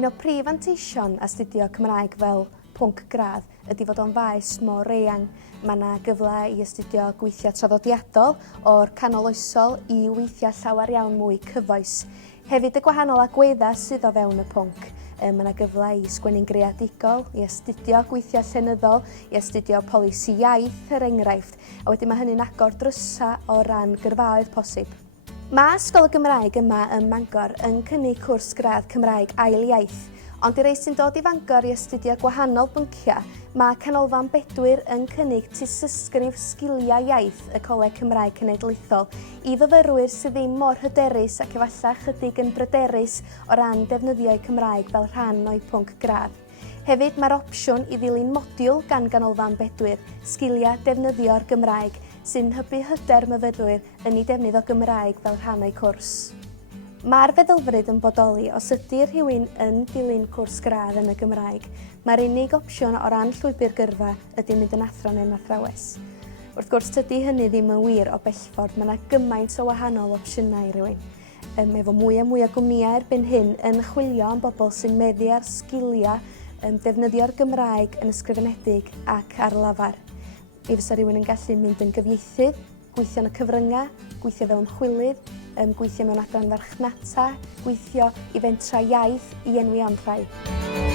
Un o prif anteision astudio Cymraeg fel pwnc gradd ydy fod o'n faes mor eang. Mae yna gyfle i astudio gweithiau traddodiadol o'r canol oesol i weithiau llawer iawn mwy cyfoes. Hefyd y gwahanol agweddau sydd o fewn y pwnc. Mae yna gyfle i sgwennu'n greadigol, i astudio gweithiau llenyddol, i astudio polisi iaith, enghraifft, a wedyn mae hynny'n agor drysa o ran gyrfaoedd posib. Mae Ysgol y Gymraeg yma ym Mangor yn cynnig cwrs gradd Cymraeg ail iaith, ond i rei sy'n dod i Fangor i astudio gwahanol bynciau, mae Canolfan Bedwyr yn cynnig tystysgrif sgiliau iaith y Coleg Cymraeg Cenedlaethol i fyfyrwyr sydd ddim mor hyderus ac efallai chydig yn bryderus o ran defnyddio'u Cymraeg fel rhan o'i pwnc gradd. Hefyd mae'r opsiwn i ddilyn modiwl gan Ganolfan Bedwyr, sgiliau defnyddio'r Gymraeg, sy'n hybu hyder myfyrwyr yn ei defnydd o Gymraeg fel rhan o'i cwrs. Mae'r feddylfryd yn bodoli os ydy rhywun yn dilyn cwrs gradd yn y Gymraeg. Mae'r unig opsiwn o ran llwybr gyrfa ydy mynd yn athro neu'n athrawes. Wrth gwrs tydi hynny ddim yn wir o bellffordd, mae yna gymaint o wahanol opsiynau i rywun. Efo mwy a mwy o gwmnïau erbyn hyn yn chwilio am bobl sy'n meddu ar sgiliau defnyddio'r Gymraeg yn ysgrifenedig ac ar lafar. Mi fysa rhywun yn gallu mynd yn gyfieithydd, gweithio yn y cyfryngau, gweithio fel ymchwilydd, gweithio mewn adran farchnata, gweithio i fentra iaith i enwi anrhau.